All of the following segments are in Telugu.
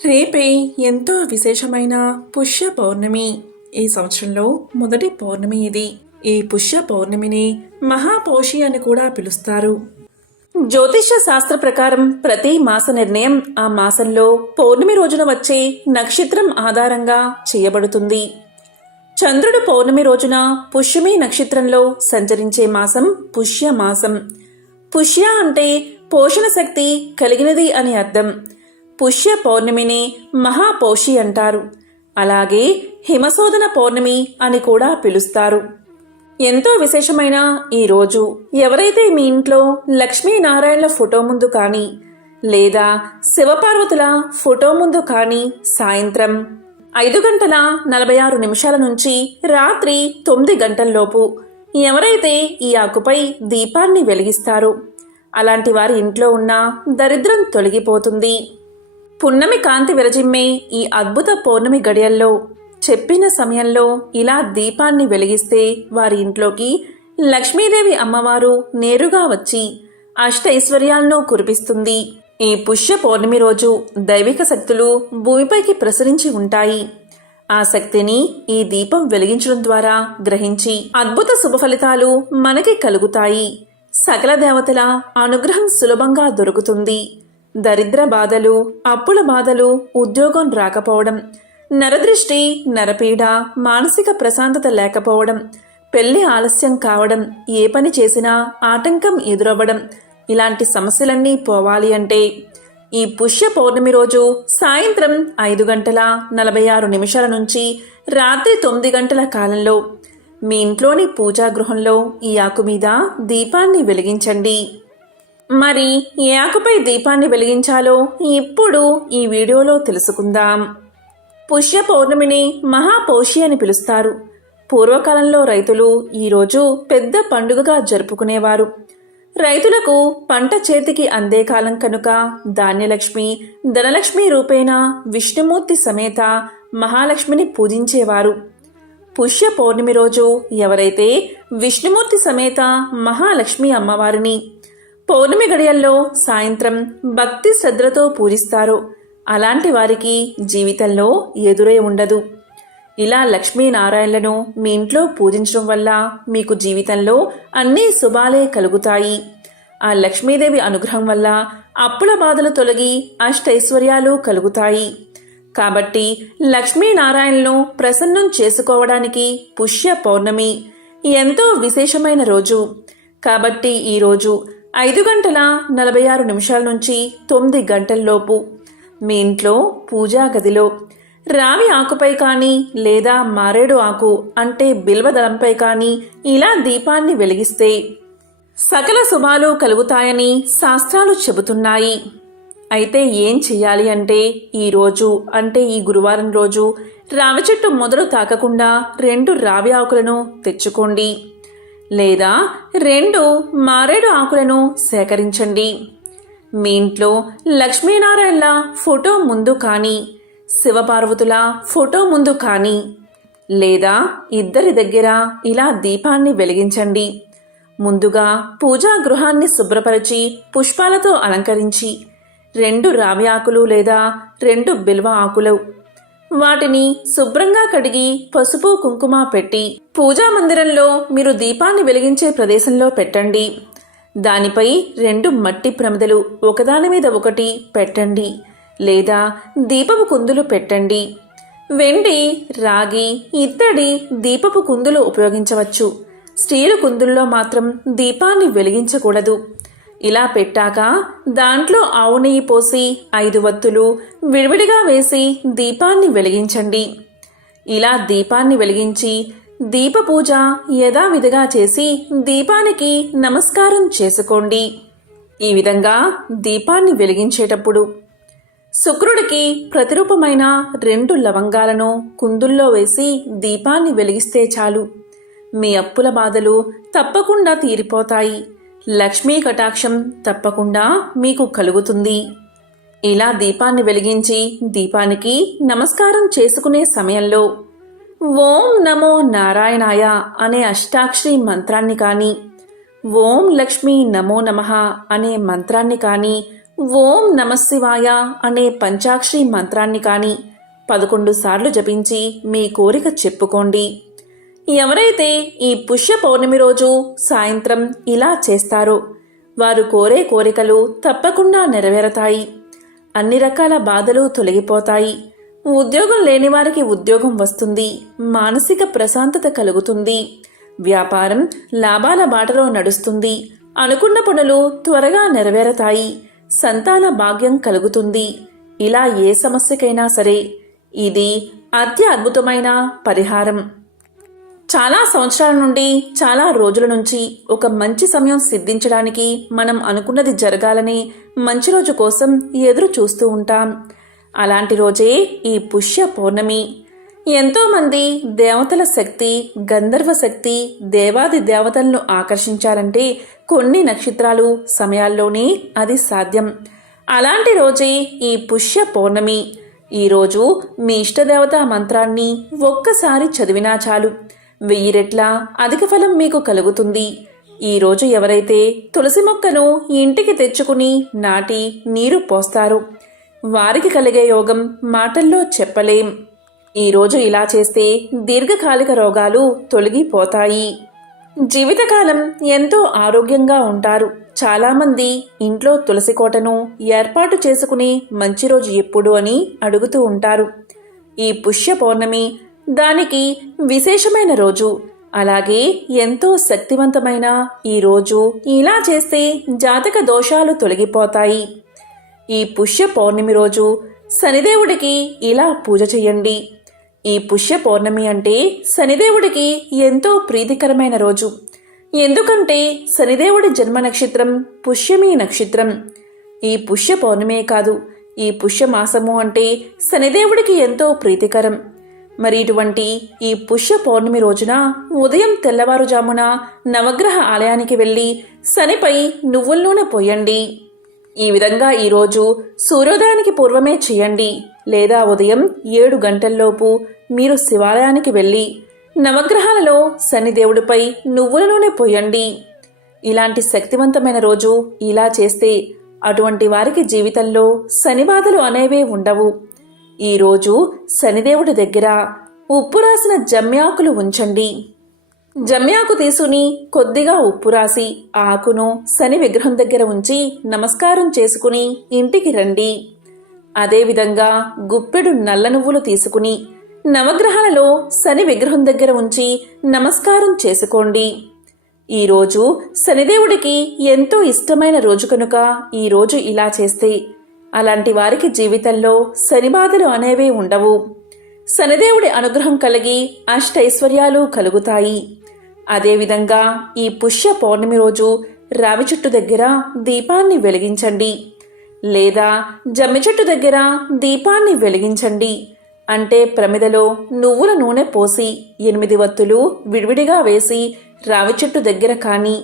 రేపే ఎంతో విశేషమైన పుష్య పౌర్ణమి. ఈ సంవత్సరంలో మొదటి పౌర్ణమి ఇది. ఈ పుష్య పౌర్ణమిని మహాపౌషి అని కూడా పిలుస్తారు. జ్యోతిష్య శాస్త్ర ప్రకారం ప్రతి మాస నిర్ణయం ఆ మాసంలో పౌర్ణమి రోజున వచ్చే నక్షత్రం ఆధారంగా చేయబడుతుంది. చంద్రుడు పౌర్ణమి రోజున పుష్యమి నక్షత్రంలో సంచరించే మాసం పుష్య మాసం. పుష్య అంటే పోషణ శక్తి కలిగినది అని అర్థం. పుష్య పౌర్ణమిని మహాపౌషి అంటారు. అలాగే హిమశోధన పౌర్ణమి అని కూడా పిలుస్తారు. ఎంతో విశేషమైన ఈ రోజు ఎవరైతే మీ ఇంట్లో లక్ష్మీనారాయణల ఫోటో ముందు కానీ లేదా శివపార్వతుల ఫోటో ముందు కానీ సాయంత్రం 5:46 నుంచి రాత్రి 9 గంటల్లోపు ఎవరైతే ఈ ఆకుపై దీపాన్ని వెలిగిస్తారో అలాంటి వారి ఇంట్లో ఉన్న దరిద్రం తొలగిపోతుంది. పున్నమి కాంతి విరజిమ్మే ఈ అద్భుత పౌర్ణమి గడియల్లో చెప్పిన సమయంలో ఇలా దీపాన్ని వెలిగిస్తే వారి ఇంట్లోకి లక్ష్మీదేవి అమ్మవారు నేరుగా వచ్చి అష్టైశ్వర్యాలను కురిపిస్తుంది. ఈ పుష్య పౌర్ణమి రోజు దైవిక శక్తులు భూమిపైకి ప్రసరించి ఉంటాయి. ఆ శక్తిని ఈ దీపం వెలిగించడం ద్వారా గ్రహించి అద్భుత శుభ ఫలితాలు మనకి కలుగుతాయి. సకల దేవతల అనుగ్రహం సులభంగా దొరుకుతుంది. దరిద్ర బాధలు, అప్పుల బాధలు, ఉద్యోగం రాకపోవడం, నరదృష్టి, నరపీడ, మానసిక ప్రశాంతత లేకపోవడం, పెళ్లి ఆలస్యం కావడం, ఏ పని చేసినా ఆటంకం ఎదురవ్వడం, ఇలాంటి సమస్యలన్నీ పోవాలి అంటే ఈ పుష్య పౌర్ణమి రోజు సాయంత్రం 5:46 నుంచి రాత్రి 9 గంటల కాలంలో మీ ఇంట్లోని పూజా గృహంలో ఈ ఆకు మీద దీపాన్ని వెలిగించండి. మరి ఏ ఆకుపై దీపాన్ని వెలిగించాలో ఇప్పుడు ఈ వీడియోలో తెలుసుకుందాం. పుష్య పౌర్ణమిని మహాపౌషి అని పిలుస్తారు. పూర్వకాలంలో రైతులు ఈరోజు పెద్ద పండుగగా జరుపుకునేవారు. రైతులకు పంట చేతికి అందే కాలం కనుక ధాన్యలక్ష్మి, ధనలక్ష్మి రూపేణ విష్ణుమూర్తి సమేత మహాలక్ష్మిని పూజించేవారు. పుష్య పౌర్ణమి రోజు ఎవరైతే విష్ణుమూర్తి సమేత మహాలక్ష్మి అమ్మవారిని పౌర్ణమి గడియల్లో సాయంత్రం భక్తి శ్రద్ధలతో పూజిస్తారో అలాంటి వారికి జీవితంలో ఎదురే ఉండదు. ఇలా లక్ష్మీనారాయణలను మీ ఇంట్లో పూజించడం వల్ల మీకు జీవితంలో అన్ని శుభాలే కలుగుతాయి. ఆ లక్ష్మీదేవి అనుగ్రహం వల్ల అప్పుల బాధలు తొలగి అష్టైశ్వర్యాలు కలుగుతాయి. కాబట్టి లక్ష్మీనారాయణను ప్రసన్నం చేసుకోవడానికి పుష్య పౌర్ణమి ఎంతో విశేషమైన రోజు. కాబట్టి ఈరోజు 5:46 నుంచి 9 గంటల్లోపు మీ ఇంట్లో పూజా గదిలో రావి ఆకుపై కానీ లేదా మారేడు ఆకు అంటే బిల్వదళంపై కానీ ఇలా దీపాన్ని వెలిగిస్తే సకల శుభాలు కలుగుతాయని శాస్త్రాలు చెబుతున్నాయి. అయితే ఏం చెయ్యాలి అంటే ఈ గురువారం రోజు రావి చెట్టు మొదలు తాకకుండా 2 రావి ఆకులను తెచ్చుకోండి లేదా 2 మారేడు ఆకులను సేకరించండి. మీ ఇంట్లో లక్ష్మీనారాయణల ఫోటో ముందు కానీ శివపార్వతుల ఫోటో ముందు కానీ లేదా ఇద్దరి దగ్గర ఇలా దీపాన్ని వెలిగించండి. ముందుగా పూజా గృహాన్ని శుభ్రపరిచి పుష్పాలతో అలంకరించి 2 రావి ఆకులు లేదా 2 బిల్వ ఆకులు వాటిని శుభ్రంగా కడిగి పసుపు కుంకుమ పెట్టి పూజా మందిరంలో మీరు దీపాన్ని వెలిగించే ప్రదేశంలో పెట్టండి. దానిపై 2 మట్టి ప్రమిదలు ఒకదాని మీద ఒకటి పెట్టండి లేదా దీపపు కుందులు పెట్టండి. వెండి, రాగి, ఇత్తడి దీపపు కుందులు ఉపయోగించవచ్చు. స్టీలు కుందుల్లో మాత్రం దీపాన్ని వెలిగించకూడదు. ఇలా పెట్టాక దాంట్లో ఆవు నెయ్యి పోసి 5 వత్తులు విడివిడిగా వేసి దీపాన్ని వెలిగించండి. ఇలా దీపాన్ని వెలిగించి దీప పూజ యథావిధిగా చేసి దీపానికి నమస్కారం చేసుకోండి. ఈ విధంగా దీపాన్ని వెలిగించేటప్పుడు శుక్రుడికి ప్రతిరూపమైన 2 లవంగాలను కుందుల్లో వేసి దీపాన్ని వెలిగిస్తే చాలు. మీ అప్పుల బాధలు తప్పకుండా తీరిపోతాయి. లక్ష్మీ కటాక్షం తప్పకుండా మీకు కలుగుతుంది. ఇలా దీపాన్ని వెలిగించి దీపానికి నమస్కారం చేసుకునే సమయంలో ఓం నమో నారాయణాయ అనే అష్టాక్షరి మంత్రాన్ని కానీ ఓం లక్ష్మీ నమో నమః అనే మంత్రాన్ని కానీ ఓం నమశివాయ అనే పంచాక్షరి మంత్రాన్ని కానీ 11 సార్లు జపించి మీ కోరిక చెప్పుకోండి. ఎవరైతే ఈ పుష్య పౌర్ణమి రోజు సాయంత్రం ఇలా చేస్తారో వారు కోరే కోరికలు తప్పకుండా నెరవేరతాయి. అన్ని రకాల బాధలు తొలగిపోతాయి. ఉద్యోగం లేని వారికి ఉద్యోగం వస్తుంది. మానసిక ప్రశాంతత కలుగుతుంది. వ్యాపారం లాభాల బాటలో నడుస్తుంది. అనుకున్న పనులు త్వరగా నెరవేరతాయి. సంతాన భాగ్యం కలుగుతుంది. ఇలా ఏ సమస్యకైనా సరే ఇది అతి అద్భుతమైన పరిహారం. చాలా సంవత్సరాల నుండి, చాలా రోజుల నుంచి ఒక మంచి సమయం సిద్ధించడానికి మనం అనుకున్నది జరగాలని మంచి రోజు కోసం ఎదురు చూస్తూ ఉంటాం. అలాంటి రోజే ఈ పుష్య పౌర్ణమి. ఎంతోమంది దేవతల శక్తి, గంధర్వ శక్తి, దేవాది దేవతలను ఆకర్షించాలంటే కొన్ని నక్షత్రాలు సమయాల్లోనే అది సాధ్యం. అలాంటి రోజే ఈ పుష్య పౌర్ణమి. ఈరోజు మీ ఇష్టదేవత మంత్రాన్ని ఒక్కసారి చదివినా చాలు 1000 రెట్ల అధిక ఫలం మీకు కలుగుతుంది. ఈరోజు ఎవరైతే తులసి మొక్కను ఇంటికి తెచ్చుకుని నాటి నీరు పోస్తారో వారికి కలిగే యోగం మాటల్లో చెప్పలేం. ఈరోజు ఇలా చేస్తే దీర్ఘకాలిక రోగాలు తొలగిపోతాయి. జీవితకాలం ఎంతో ఆరోగ్యంగా ఉంటారు. చాలామంది ఇంట్లో తులసి కోటను ఏర్పాటు చేసుకుని మంచి రోజు ఎప్పుడు అని అడుగుతూ ఉంటారు. ఈ పుష్య పౌర్ణమి దానికి విశేషమైన రోజు. అలాగే ఎంతో శక్తివంతమైన ఈ రోజు ఇలా చేస్తే జాతక దోషాలు తొలగిపోతాయి. ఈ పుష్య పౌర్ణమి రోజు శనిదేవుడికి ఇలా పూజ చేయండి. ఈ పుష్య పౌర్ణమి అంటే శనిదేవుడికి ఎంతో ప్రీతికరమైన రోజు. ఎందుకంటే శనిదేవుడి జన్మ నక్షత్రం పుష్యమి నక్షత్రం. ఈ పుష్య పౌర్ణమే కాదు, ఈ పుష్య మాసము అంటే శనిదేవుడికి ఎంతో ప్రీతికరం. మరి ఇటువంటి ఈ పుష్య పౌర్ణమి రోజున ఉదయం తెల్లవారుజామున నవగ్రహ ఆలయానికి వెళ్ళి శనిపై నువ్వుల నూనె పోయండి. ఈ విధంగా ఈరోజు సూర్యోదయానికి పూర్వమే చేయండి. లేదా ఉదయం 7 గంటల్లోపు మీరు శివాలయానికి వెళ్ళి నవగ్రహాలలో శనిదేవుడిపై నువ్వుల నూనె పోయండి. ఇలాంటి శక్తివంతమైన రోజు ఇలా చేస్తే అటువంటి వారికి జీవితంలో శని బాధలు అనేవే ఉండవు. ఈరోజు శనిదేవుడి దగ్గర ఉప్పు రాసిన జమ్యాకులు ఉంచండి. జమ్యాకు తీసుకుని కొద్దిగా ఉప్పు రాసి ఆకును శని విగ్రహం దగ్గర ఉంచి నమస్కారం చేసుకుని ఇంటికి రండి. అదేవిధంగా గుప్పెడు నల్ల నువ్వులు తీసుకుని నవగ్రహాలలో శని విగ్రహం దగ్గర ఉంచి నమస్కారం చేసుకోండి. ఈరోజు శనిదేవుడికి ఎంతో ఇష్టమైన రోజు కనుక ఈరోజు ఇలా చేస్తే అలాంటి వారికి జీవితంలో శని బాధలు అనేవే ఉండవు. శనిదేవుడి అనుగ్రహం కలిగి అష్టైశ్వర్యాలు కలుగుతాయి. అదేవిధంగా ఈ పుష్య పౌర్ణమి రోజు రావి చెట్టు దగ్గర దీపాన్ని వెలిగించండి. లేదా జమ్మి చెట్టు దగ్గర దీపాన్ని వెలిగించండి. అంటే ప్రమిదలో నువ్వుల నూనె పోసి 8 వత్తులు విడివిడిగా వేసి రావి చెట్టు దగ్గర కానీ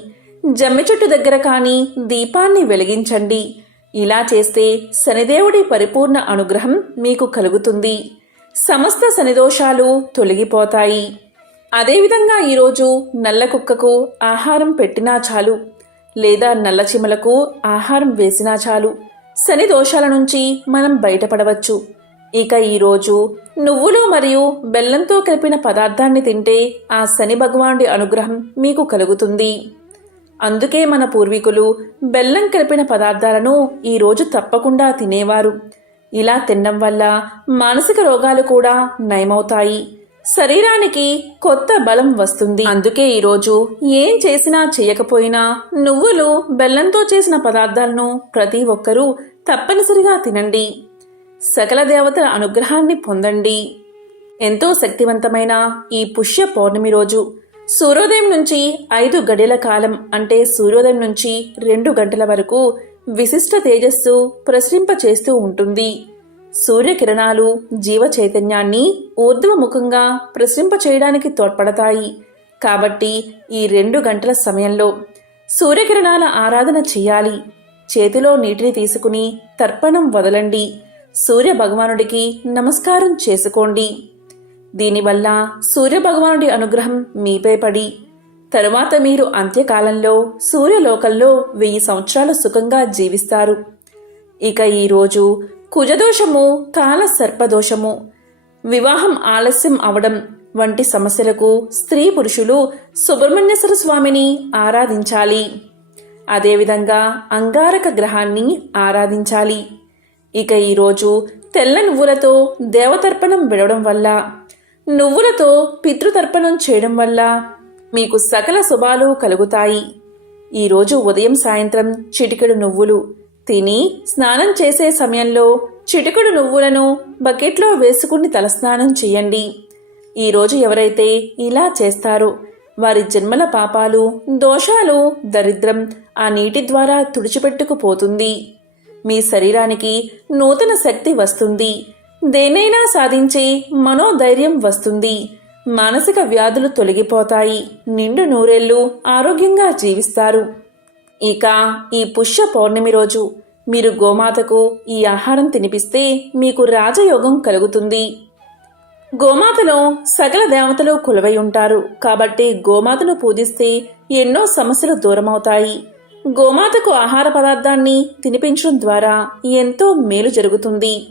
జమ్మి చెట్టు దగ్గర కానీ దీపాన్ని వెలిగించండి. ఇలా చేస్తే శనిదేవుడి పరిపూర్ణ అనుగ్రహం మీకు కలుగుతుంది. సమస్త శనిదోషాలు తొలగిపోతాయి. అదేవిధంగా ఈరోజు నల్ల కుక్కకు ఆహారం పెట్టినా చాలు, లేదా నల్ల చిమలకు ఆహారం వేసినా చాలు, శని దోషాల నుంచి మనం బయటపడవచ్చు. ఇక ఈరోజు నువ్వులు మరియు బెల్లంతో కలిపిన పదార్థాన్ని తింటే ఆ శని భగవానుడి అనుగ్రహం మీకు కలుగుతుంది. అందుకే మన పూర్వీకులు బెల్లం కలిపిన పదార్థాలను ఈరోజు తప్పకుండా తినేవారు. ఇలా తినడం వల్ల మానసిక రోగాలు కూడా నయమవుతాయి. శరీరానికి కొత్త బలం వస్తుంది. అందుకే ఈరోజు ఏం చేసినా చేయకపోయినా నువ్వులు బెల్లంతో చేసిన పదార్థాలను ప్రతి ఒక్కరూ తప్పనిసరిగా తినండి. సకల దేవతల అనుగ్రహాన్ని పొందండి. ఎంతో శక్తివంతమైన ఈ పుష్య పౌర్ణమి రోజు సూర్యోదయం నుంచి 5 గడియల కాలం అంటే సూర్యోదయం నుంచి 2 గంటల వరకు విశిష్ట తేజస్సు ప్రసరింప చేస్తూ ఉంటుంది. సూర్యకిరణాలు జీవ చైతన్యాన్ని ఊర్ధ్వముఖంగా ప్రసరింప చేయడానికి తోడ్పడతాయి. కాబట్టి ఈ 2 గంటల సమయంలో సూర్యకిరణాల ఆరాధన చేయాలి. చేతిలో నీటిని తీసుకుని తర్పణం వదలండి. సూర్య భగవానుడికి నమస్కారం చేసుకోండి. దీనివల్ల సూర్యభగవానుడి అనుగ్రహం మీపై పడి తరువాత మీరు అంత్యకాలంలో సూర్యలోకంలో 1000 సంవత్సరాలు సుఖంగా జీవిస్తారు. ఇక ఈరోజు కుజదోషము, కాల సర్పదోషము, వివాహం ఆలస్యం అవడం వంటి సమస్యలకు స్త్రీ పురుషులు సుబ్రహ్మణ్యేశ్వర స్వామిని ఆరాధించాలి. అదేవిధంగా అంగారక గ్రహాన్ని ఆరాధించాలి. ఇక ఈరోజు తెల్ల నువ్వులతో దేవతర్పణం విడవడం వల్ల, నువ్వులతో పితృతర్పణం చేయడం వల్ల మీకు సకల శుభాలు కలుగుతాయి. ఈరోజు ఉదయం సాయంత్రం చిటికెడు నువ్వులు తిని స్నానం చేసే సమయంలో చిటికెడు నువ్వులను బకెట్లో వేసుకుని తలస్నానం చేయండి. ఈరోజు ఎవరైతే ఇలా చేస్తారో వారి జన్మల పాపాలు, దోషాలు, దరిద్రం ఆ నీటి ద్వారా తుడిచిపెట్టుకుపోతుంది. మీ శరీరానికి నూతన శక్తి వస్తుంది. దేనైనా సాధించే మనోధైర్యం వస్తుంది. మానసిక వ్యాధులు తొలగిపోతాయి. నిండు నూరేళ్లు ఆరోగ్యంగా జీవిస్తారు. ఇక ఈ పుష్య పౌర్ణమి రోజు మీరు గోమాతకు ఈ ఆహారం తినిపిస్తే మీకు రాజయోగం కలుగుతుంది. గోమాతలో సకల దేవతలు కొలువై ఉంటారు కాబట్టి గోమాతను పూజిస్తే ఎన్నో సమస్యలు దూరమవుతాయి. గోమాతకు ఆహార పదార్థాన్ని తినిపించడం ద్వారా ఎంతో మేలు జరుగుతుంది.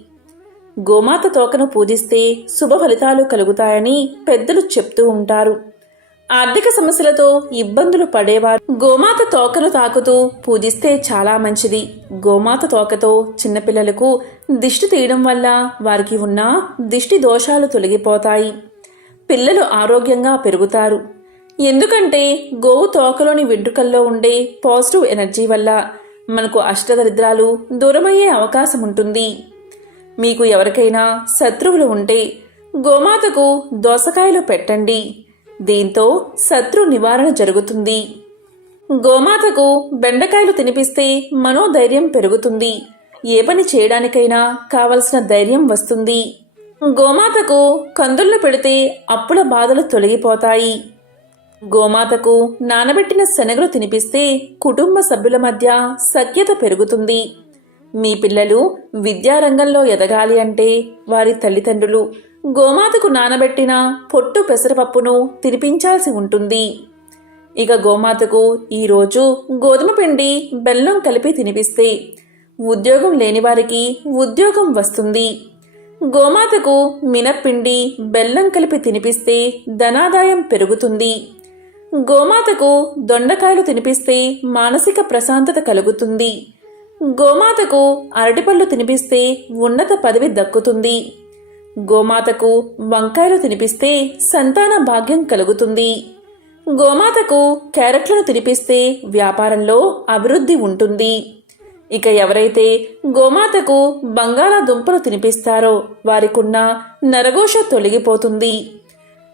గోమాత తోకను పూజిస్తే శుభ ఫలితాలు కలుగుతాయని పెద్దలు చెప్తూ ఉంటారు. ఆర్థిక సమస్యలతో ఇబ్బందులు పడేవారు గోమాత తోకను తాకుతూ పూజిస్తే చాలా మంచిది. గోమాత తోకతో చిన్నపిల్లలకు దిష్టి తీయడం వల్ల వారికి ఉన్న దిష్టి దోషాలు తొలగిపోతాయి. పిల్లలు ఆరోగ్యంగా పెరుగుతారు. ఎందుకంటే గోవు తోకలోని వెంట్రుకల్లో ఉండే పాజిటివ్ ఎనర్జీ వల్ల మనకు అష్టదరిద్రాలు దూరమయ్యే అవకాశం ఉంటుంది. మీకు ఎవరికైనా శత్రువులు ఉంటే గోమాతకు దోసకాయలు పెట్టండి. దీంతో శత్రు నివారణ జరుగుతుంది. గోమాతకు బెండకాయలు తినిపిస్తే మనోధైర్యం పెరుగుతుంది. ఏ పని చేయడానికైనా కావలసిన ధైర్యం వస్తుంది. గోమాతకు కందులను పెడితే అప్పుల బాధలు తొలగిపోతాయి. గోమాతకు నానబెట్టిన శనగలు తినిపిస్తే కుటుంబ సభ్యుల మధ్య సఖ్యత పెరుగుతుంది. మీ పిల్లలు విద్యారంగంలో ఎదగాలి అంటే వారి తల్లిదండ్రులు గోమాతకు నానబెట్టిన పొట్టు పెసరపప్పును తినిపించాల్సి ఉంటుంది. ఇక గోమాతకు ఈరోజు గోధుమ పిండి, బెల్లం కలిపి తినిపిస్తే ఉద్యోగం లేని వారికి ఉద్యోగం వస్తుంది. గోమాతకు మినప్పిండి, బెల్లం కలిపి తినిపిస్తే ధనాదాయం పెరుగుతుంది. గోమాతకు దొండకాయలు తినిపిస్తే మానసిక ప్రశాంతత కలుగుతుంది. గోమాతకు అరటిపళ్ళు తినిపిస్తే ఉన్నత పదవి దక్కుతుంది. గోమాతకు వంకాయలు తినిపిస్తే సంతాన భాగ్యం కలుగుతుంది. గోమాతకు క్యారెట్లను తినిపిస్తే వ్యాపారంలో అభివృద్ధి ఉంటుంది. ఇక ఎవరైతే గోమాతకు బంగాళాదుంపలు తినిపిస్తారో వారికున్న నరఘోష తొలగిపోతుంది.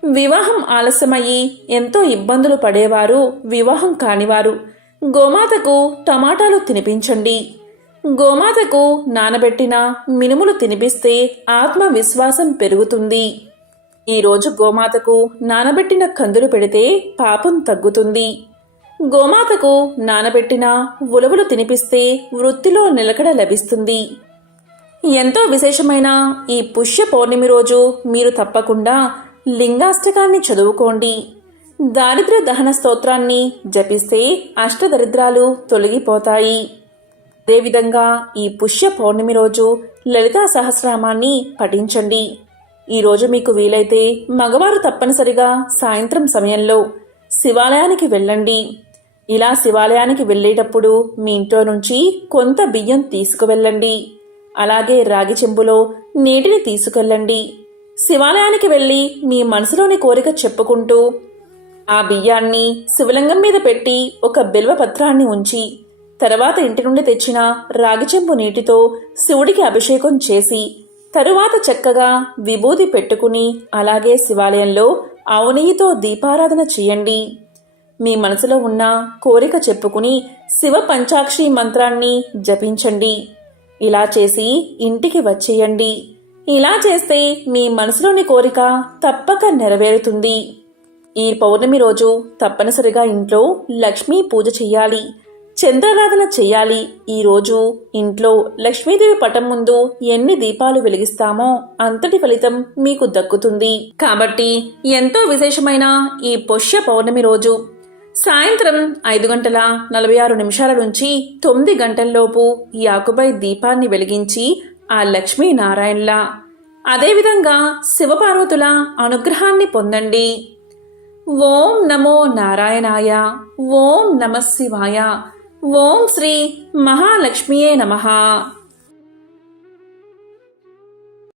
వివాహం ఆలస్యమయ్యి ఎంతో ఇబ్బందులు పడేవారు, వివాహం కానివారు గోమాతకు టమాటాలు తినిపించండి. గోమాతకు నానబెట్టిన మినుములు తినిపిస్తే ఆత్మవిశ్వాసం పెరుగుతుంది. ఈరోజు గోమాతకు నానబెట్టిన కందులు పెడితే పాపం తగ్గుతుంది. గోమాతకు నానబెట్టిన ఉలవలు తినిపిస్తే వృత్తిలో నిలకడ లభిస్తుంది. ఎంతో విశేషమైన ఈ పుష్య పౌర్ణమి రోజు మీరు తప్పకుండా లింగాష్టకాన్ని చదువుకోండి. దారిద్ర్య దహన స్తోత్రాన్ని జపిస్తే అష్టదరిద్రాలు తొలగిపోతాయి. అదేవిధంగా ఈ పుష్య పౌర్ణమి రోజు లలితా సహస్రనామాన్ని పఠించండి. ఈరోజు మీకు వీలైతే మగవారు తప్పనిసరిగా సాయంత్రం సమయంలో శివాలయానికి వెళ్ళండి. ఇలా శివాలయానికి వెళ్ళేటప్పుడు మీ ఇంట్లో నుంచి కొంత బియ్యం తీసుకువెళ్ళండి. అలాగే రాగి చెంబులో నీటిని తీసుకెళ్ళండి. శివాలయానికి వెళ్ళి మీ మనసులోని కోరిక చెప్పుకుంటూ ఆ బియ్యాన్ని శివలింగం మీద పెట్టి ఒక బిల్వ పత్రాన్ని ఉంచి తరువాత ఇంటి నుండి తెచ్చిన రాగి చెంబు నీటితో శివుడికి అభిషేకం చేసి తరువాత చక్కగా విభూది పెట్టుకుని అలాగే శివాలయంలో ఆవు నెయ్యితో దీపారాధన చేయండి. మీ మనసులో ఉన్న కోరిక చెప్పుకుని శివ పంచాక్షి మంత్రాన్ని జపించండి. ఇలా చేసి ఇంటికి వచ్చేయండి. ఇలా చేస్తే మీ మనసులోని కోరిక తప్పక నెరవేరుతుంది. ఈ పౌర్ణమి రోజు తప్పనిసరిగా ఇంట్లో లక్ష్మీ పూజ చెయ్యాలి, చంద్రారాధన చెయ్యాలి. ఈరోజు ఇంట్లో లక్ష్మీదేవి పటం ముందు ఎన్ని దీపాలు వెలిగిస్తామో అంతటి ఫలితం మీకు దక్కుతుంది. కాబట్టి ఎంతో విశేషమైన ఈ పుష్య పౌర్ణమి రోజు సాయంత్రం 5:46 నుంచి 9 గంటల్లోపు ఈ ఆకుపై దీపాన్ని వెలిగించి ఆ లక్ష్మీనారాయణల అదేవిధంగా శివపార్వతుల అనుగ్రహాన్ని పొందండి. ఓం నమో నారాయణాయ. ఓం నమః శివాయ. ఓం శ్రీ మహాలక్ష్మియే నమః.